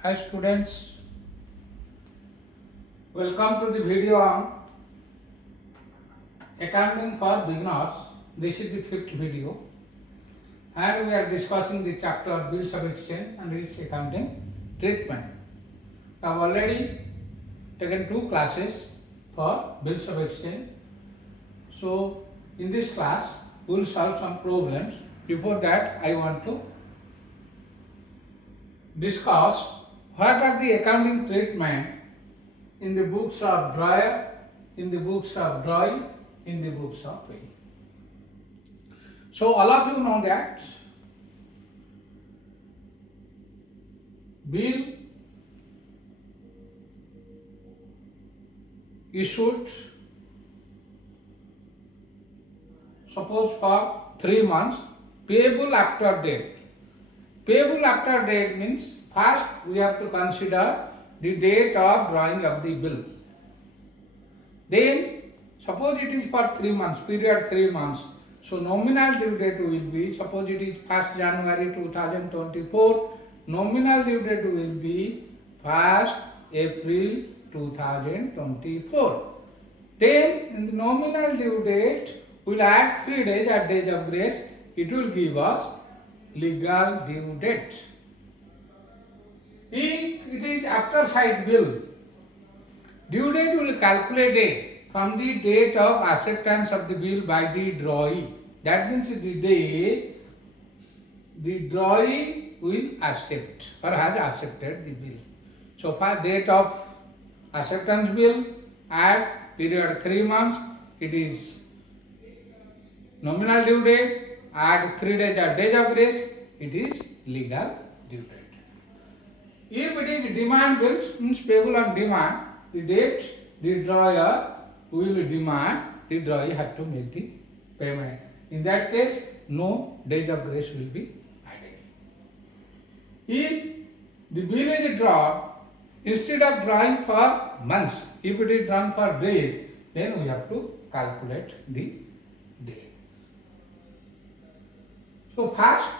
Hi students, welcome to the video on accounting for beginners. This is the fifth video and we are discussing the chapter of bills of exchange and its accounting treatment. I have already taken two classes for bills of exchange. So in this class we will solve some problems. Before that I want to discuss what are the accounting treatment in the books of DRAWEE, in the books of DRAWEE, in the books of PAYEE. So all of you know that bill issued suppose for 3 months, payable after date. Payable after date means first we have to consider the date of drawing of the bill. Then suppose it is for 3 months, period 3 months. So nominal due date will be, suppose it is 1st January 2024, nominal due date will be 1st April 2024. Then in the nominal due date we will add 3 days at days of grace. It will give us legal due date. If it is after sight bill, due date will be calculated from the date of acceptance of the bill by the drawee. That means the day the drawee will accept or has accepted the bill. So for date of acceptance bill at period 3 months, it is nominal due date. Add 3 days at days of grace, it is legal due date. If it is demand bills, means payable on demand, the date the drawer will demand, the drawee has to make the payment. In that case, no days of grace will be added. If the bill is drawn, instead of drawing for months, if it is drawn for days, then we have to calculate the day. So first,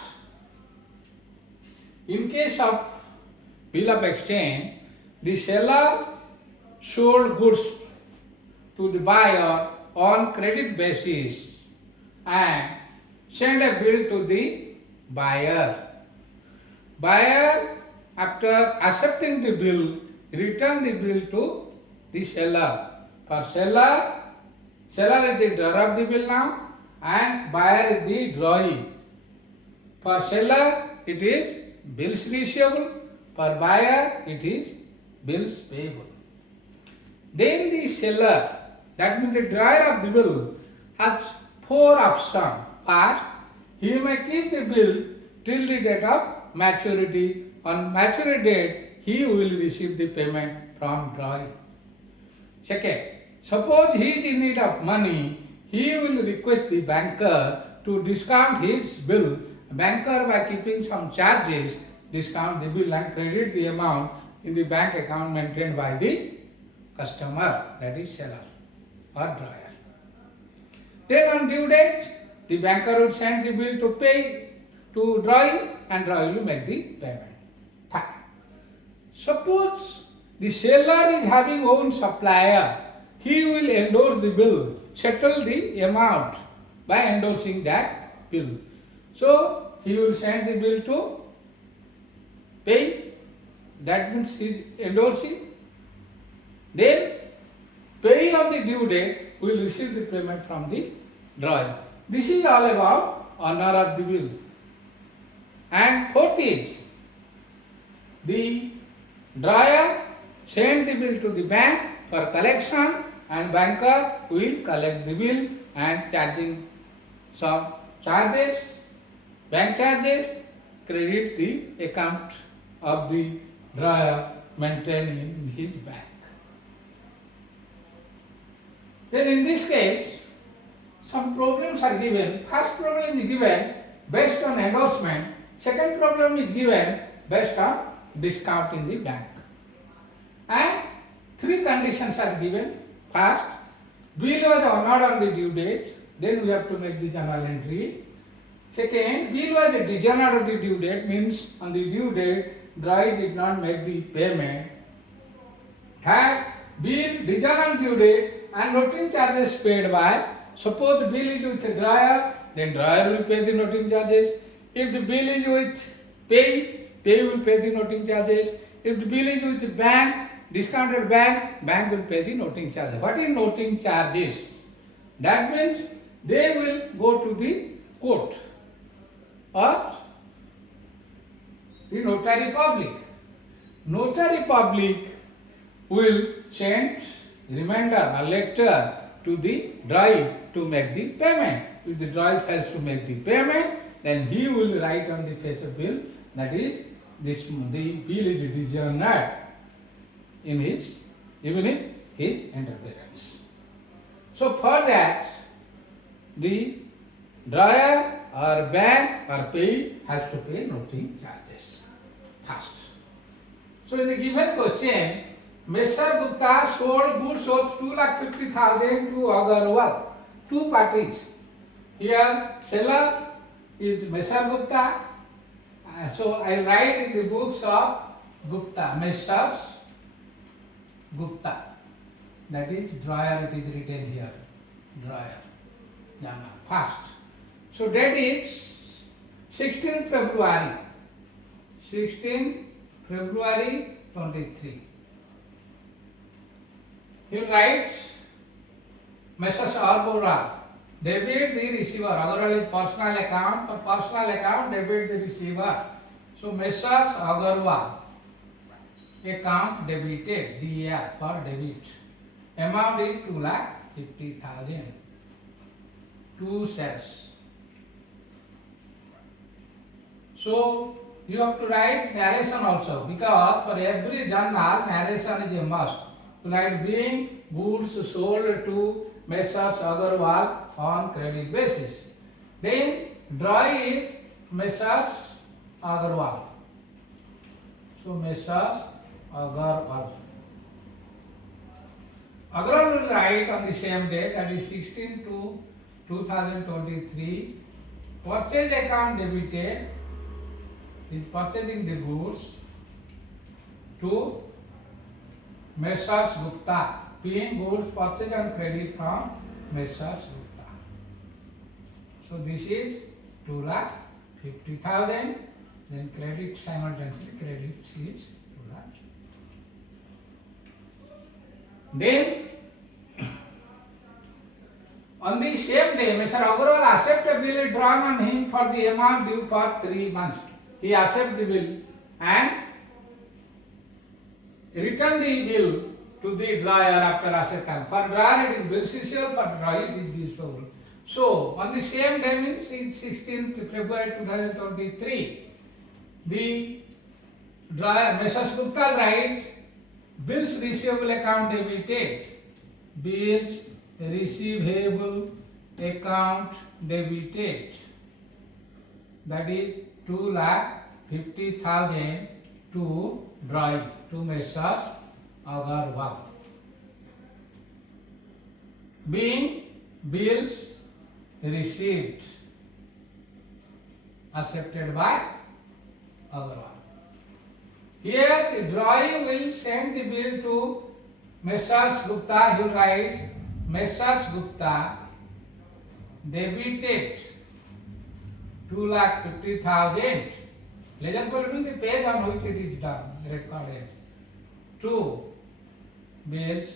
in case of bill of exchange, the seller sold goods to the buyer on credit basis and send a bill to the buyer. Buyer, after accepting the bill, return the bill to the seller. For seller is the drawer of the bill now and buyer is the drawee. For seller, it is bills receivable. For buyer, it is bills payable. Then the seller, that means the drawer of the bill, has 4 options. First, he may keep the bill till the date of maturity. On maturity date, he will receive the payment from drawee. Second, suppose he is in need of money, he will request the banker to discount his bill. Banker, by keeping some charges, discount the bill and credit the amount in the bank account maintained by the customer, that is seller or drawer. Then on due date, the banker will send the bill to pay to drawee and drawee will make the payment. Fine. Suppose the seller is having own supplier, he will endorse the bill, settle the amount by endorsing that bill. So he will send the bill to pay, that means he is endorsing. Then payee on the due date will receive the payment from the drawee. This is all about honor of the bill. And fourth is, the drawer send the bill to the bank for collection and banker will collect the bill and charging some charges, bank charges, credit the account of the drawer maintained in his bank. Then in this case, some problems are given. First problem is given based on endorsement. Second problem is given based on discount in the bank. And 3 conditions are given. First, bill was honored on the due date. Then we have to make the journal entry. Second, bill was dishonored on the due date, means on the due date DRAWEE did not make the payment. Third, bill dishonored due date and routine charges paid by. Suppose bill is with drawer, then drawer will pay the routine charges. If the bill is with pay will pay the routine charges. If the bill is with bank, discounted bank will pay the noting charges. What is noting charges? That means they will go to the court or the notary public. Notary public will send reminder or letter to the DRAWEE to make the payment. If the DRAWEE fails to make the payment, then he will write on the face of bill that is the bill is dishonored in his interference. So for that, the drawer or bank or payee has to pay noting charges first. So in the given question, Mr. Gupta sold goods of 2,50,000 to Agarwal, two parties. Here seller is Mr. Gupta. So I write in the books of Gupta, Messrs. Gupta. That is drawer, it is written here. Drawer. Jana. First. So that is 16th February. 16th February 23. He writes Messrs. Agarwal. Debit the receiver. Agarwal is personal account. For personal account, debit the receiver. So Messrs. Agarwal. Account debited. DR for debit. Amount is 2,50,000. Two shares. So you have to write narration also, because for every journal narration is a must. To write being goods sold to Messrs. Agarwal on credit basis. Then DRAWEE is Messrs. Agarwal. So Messrs. Agarwal. Agarwal will write on the same date, that is 16/2/2023. Purchase account debited is purchasing the goods to Messrs. Gupta, paying goods purchased on credit from Messrs. Gupta. So this is 2,50,000. Then credit simultaneously, credit is 2,00,000. Then on the same day, Mr. Agarwal accepted a bill drawn on him for the amount due for 3 months. He accepted the bill and returned the bill to the drawer after acceptance. For drawer it is beneficial, for DRAWEE it is disposable. So on the same day, means 16th February 2023, the drawer Messrs. Gupta write bills receivable account debited. Bills receivable account debited. That is 2,50,000 to DRAWEE, to Messrs. Agarwal. Being bills received, accepted by Agarwal. Here the DRAWEE will send the bill to Messrs. Gupta. He will write Messrs. Gupta debited 2,50,000. Legible means the page on which it is done, recorded, to bills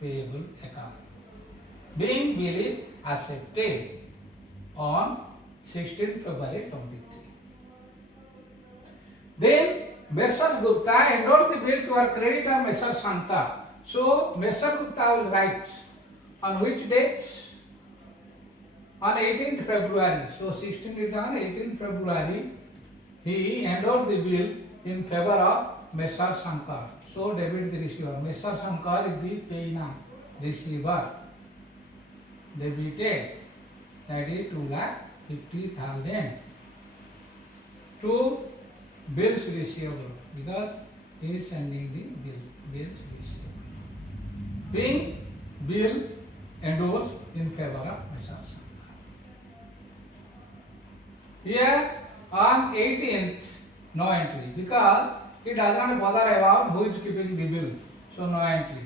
payable account. Being bill is accepted on 16th February 23. Then Messrs. Gupta endorsed the bill to our creditor Messrs. Santa. So Messrs. Gupta will write on which date? On 18th February. So 16th is on 18th February. He endorsed the bill in favor of Messrs. Shankar. So debit the receiver. Messrs. Shankar is the payee now. Receiver. Debited. That is 2,50,000 to bills receivable, because he is sending the bills receivable. Being bill endorsed in favor of Messrs. Shankar. Here on 18th, no entry, because He does not bother about who is keeping the bill. So no entry.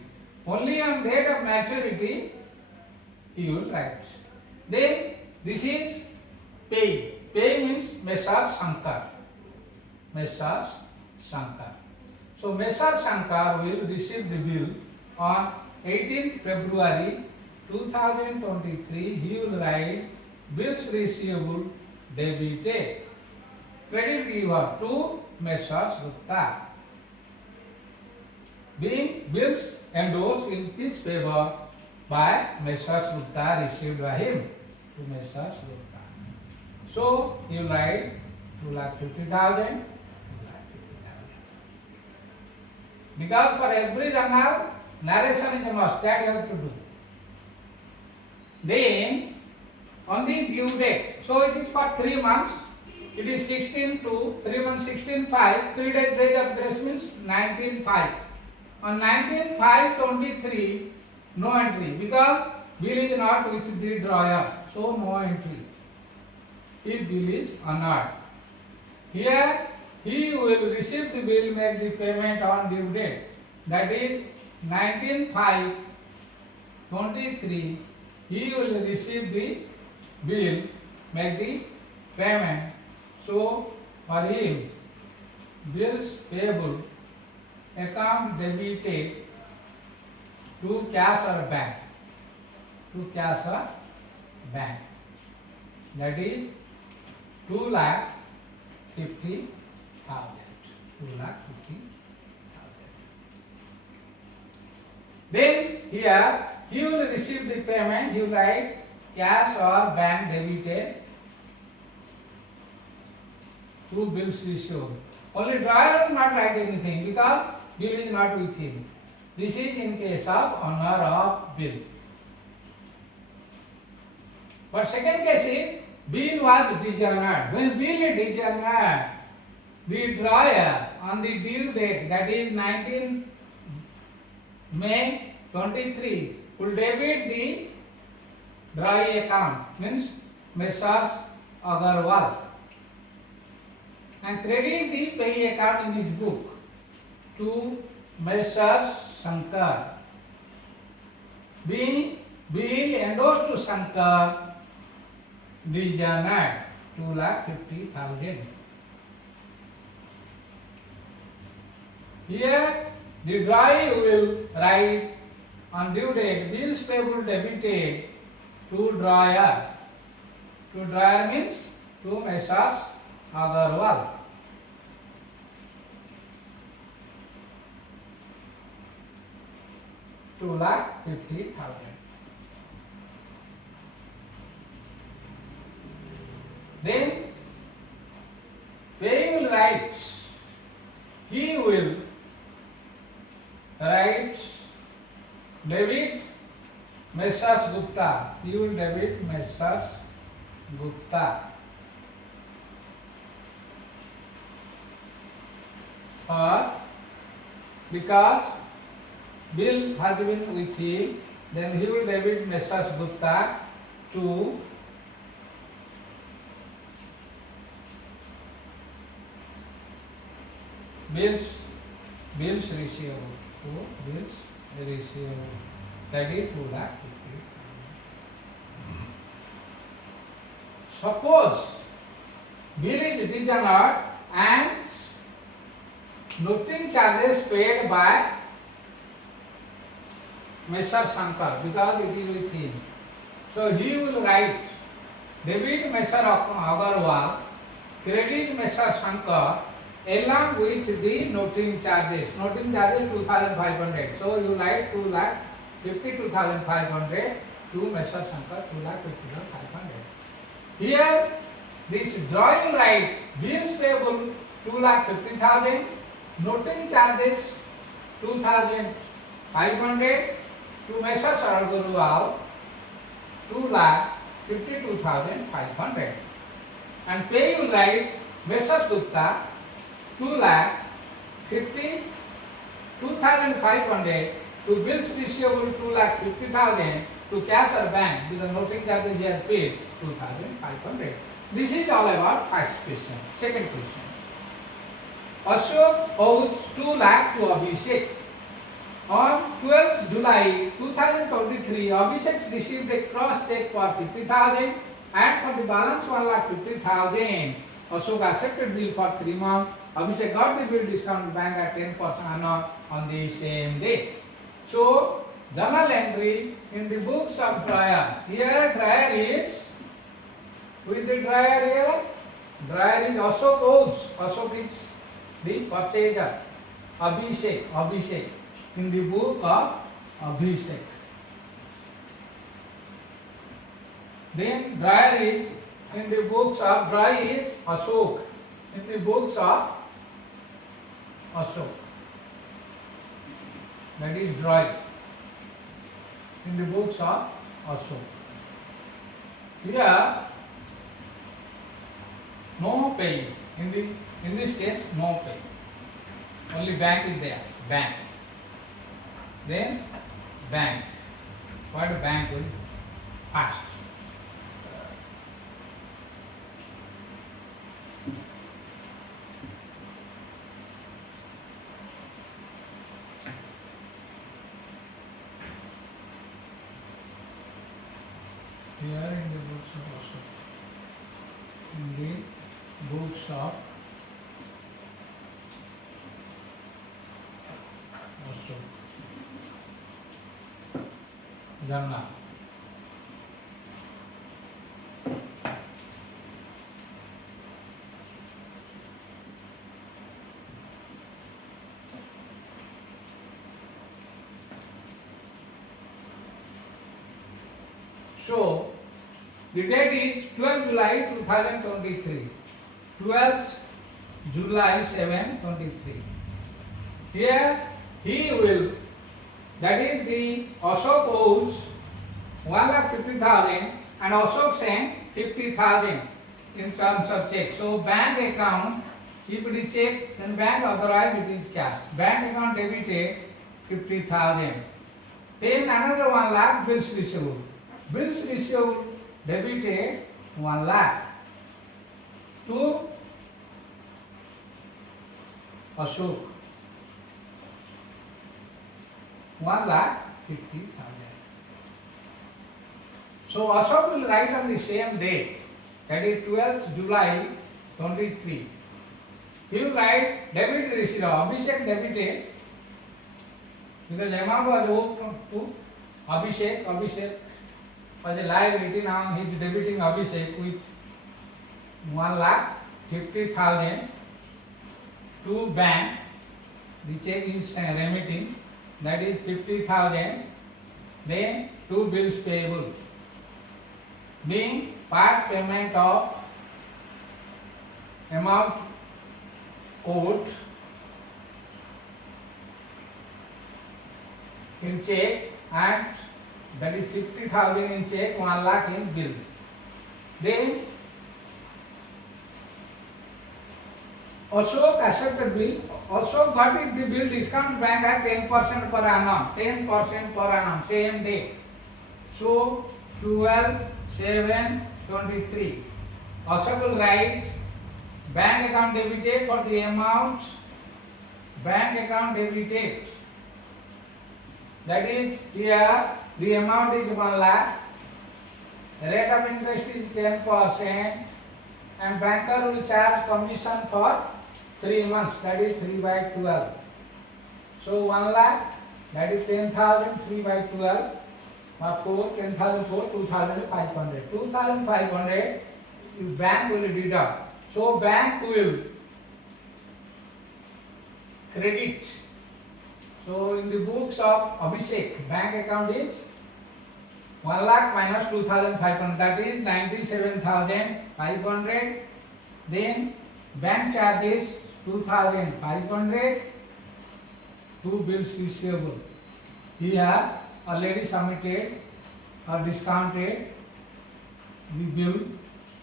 Only on date of maturity he will write. Then this is pay. Pay means Messrs. Shankar. Messrs. Shankar. So Messrs. Shankar will receive the bill on 18th February 2023. He will write bills receivable debited. Credit giver to Messrs. Gupta. Being bills endorsed in his favor by Messrs. Gupta received by him to Messrs. Gupta. So you write 2,50,000. Because for every journal, narration is a must, that you have to do. Then on the due date, so it is for 3 months. It is 16 to 3 months 16/5. 3 days rate of grace means 19/5. On 19/5/23, no entry because bill is not with the drawer, so no entry. If bill is honored, here he will receive the bill, make the payment on due date. That is 19/5/23. He will receive the bill, make the payment. So for him, bills payable, account debited to cash or bank. To cash or bank. That is 2,50,000. 2,50,000. Then here he will receive the payment. He will write cash or bank debited to bills received. Only drawer will not write anything because bill is not with him. This is in case of honor of bill. But second case is bill was dishonored. When bill is dishonored, the drawer on the due date, that is 19 May 23, will debit the DRAWEE account, means Messrs. Agarwal, and credit the PAYEE account in his book to Messrs. Shankar. Being bill endorsed to Shankar, dishonored, 2,50,000. Here the DRAWEE will write on due date bills payable debited to drawer. To drawer means to Messrs. Agarwal. $2,50,000. Then PAYEE will write. He will write debit Messrs. Gupta. He will debit Messrs. Gupta. Or because bill has been with him, then he will debit Messrs. Gupta to bills receivable. To bills receivable. That is 2,50,000. Suppose bill is dishonored and noting charges paid by Messrs. Shankar because it is with him. So he will write debit Messrs. Agarwal, credit Messrs. Shankar along with the noting charges. Noting charges 2,500. So you write 2,52,500 to Messrs. Shankar, 2,50,500. Here this drawing right bills payable 2,50,000, noting charges 2,500 to Messrs. Agarwal, 2,52,500. And PAYEE will write Messrs. Gupta 2,52,500 to bills receivable 2,50,000 to cash or bank with the noting charges he has paid 2,500. This is all about first question. Second question. Ashok owes 2 lakh to Abhishek. On 12th July 2023, Abhishek received a cross check for 50,000 and for the balance 1,50,000. Ashok accepted bill for 3 months. Abhishek got the bill discount bank at 10% annum on the same day. So, journal entry in the books of drawer. Here drawer is, with the drawer here, drawer is Ashok owes. Ashok is the purchaser. Abhishek. In the book of Abhishek. Then drawer is, in the books of drawer is Ashok. In the books of Ashok. That is drawer. In the books of Ashok. Here, no pay. In this case, no pay. Only bank is there. Bank. Then bank. What bank will ask? Here in the books of Ashok. In the books of Ashok. Journal. So, the date is 12th July 2023. 12th July 723. Here he will, that is the Ashok owes 1,50,000 and Ashok sent 50,000 in terms of check. So bank account, if it is check, then bank authorized it is cash. Bank account debited 50,000. Then another 1 lakh bills received. Bills received debited 1 lakh to Ashok. 1,50,000. So Ashok will write on the same day, that is 12th July 23. He will write debit receipt of Abhishek debited, because amount was owed to Abhishek. Abhishek was a liability, now he is debiting Abhishek with 1,50,000 to bank. The check is remitting, that is 50,000. Then 2 bills payable, being part payment of amount owed in check, and that is 50,000 in check, 1 lakh in bill. Then Ashok accepted bill. Ashok got it the bill discount bank at 10% per annum. 10% per annum, same day. So 12/7/23. Ashok will write bank account debited for the amount. Bank account debited. That is here the amount is 1 lakh. Rate of interest is 10%, and banker will charge commission for 3 months, that is 3/12. So 1 lakh, that is 10,000, 3/12, or 4, 10,000, 2,500. 2,500 bank will deduct. So bank will credit. So in the books of Abhishek, bank account is 1 lakh minus 2,500, that is 97,500. Then bank charges 2,500. 2 bills receivable. He has already submitted or discounted the bill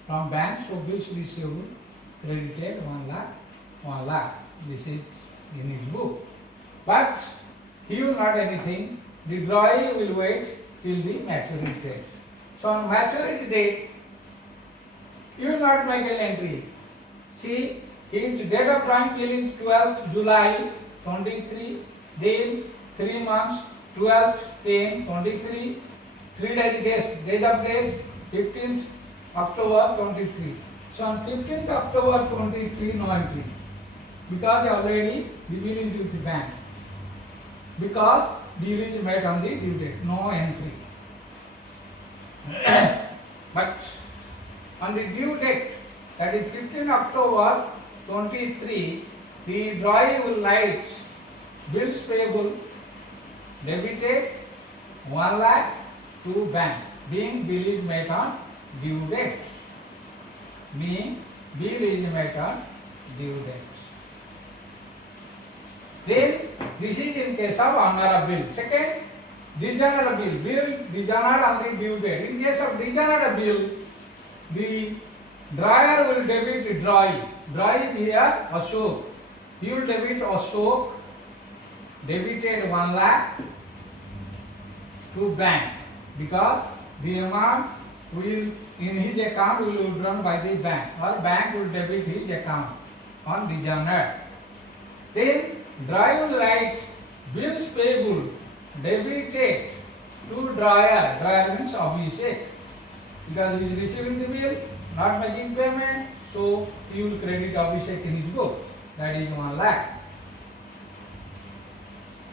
from bank, so bills receivable credited 1 lakh, 1 lakh. This is in his book. But he will not anything. The drawee will wait till the maturity date. So on maturity date, you will not make an entry. See, His date of drawing bill is 12th July 23. Then 3 months 12th 10 23. 3 days of days 15th October 23. So on 15th October 23 no entry because already the bill is with the bank. Because bill is made on the due date, no entry. But on the due date, that is 15 October 23, the DRAWEE will write bills payable debited 1 lakh to bank, being bill is made on due date. Being bill is made on due date. Then this is in case of honored bill. Second, dishonored bill. Bill dishonored on the due date. In case of dishonored bill, the drawer will debit DRAWEE. DRAWEE here Ashok. He will debit Ashok, debited 1 lakh to bank because the amount will in his account will be withdrawn by the bank or bank will debit his account on dishonored. Then DRAWEE will write bills payable debited to drawer. Drawer means Abhishek because he is receiving the bill, not making payment, so he will credit Abhishek in his book. That is 1 lakh.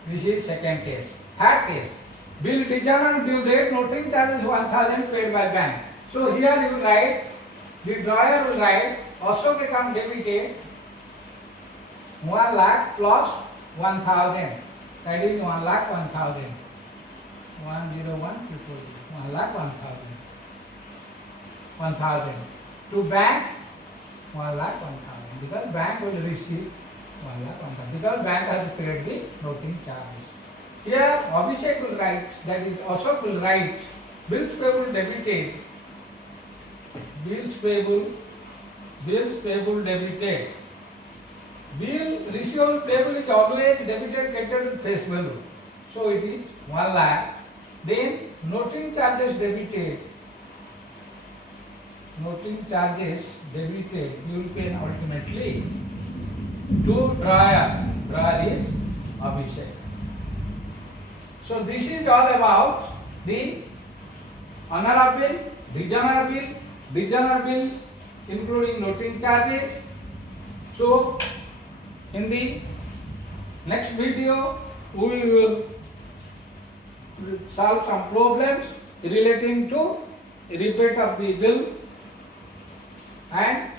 This is second case. Third case, bill dishonored due date, noting charges 1000 paid by bank. So here you will write, the drawer will write Ashok account debited 1 lakh plus 1000. That is 1 lakh 1000. 101 1 lakh 1000. 1000. To bank 1 lakh 1000. Because bank will receive 1 lakh 1000. Because bank has paid the noting charges. Here Abhishek will write, that is Ashok will write bills payable debited. Bills payable debited. Bill receivable payable is always debited credited with face value. So it is 1 lakh. Then noting charges debited. Noting charges debited. You will pay ultimately to drawer. Drawer is Abhishek. So this is all about the honored bill, dishonored bill, including noting charges. So in the next video, we will solve some problems relating to repeat of the bill and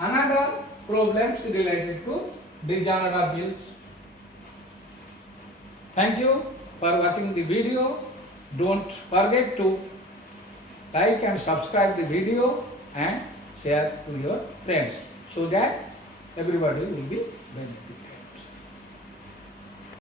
another problems related to dishonored bills. Thank you for watching the video. Don't forget to like and subscribe the video and share to your friends so that everybody will be benefited.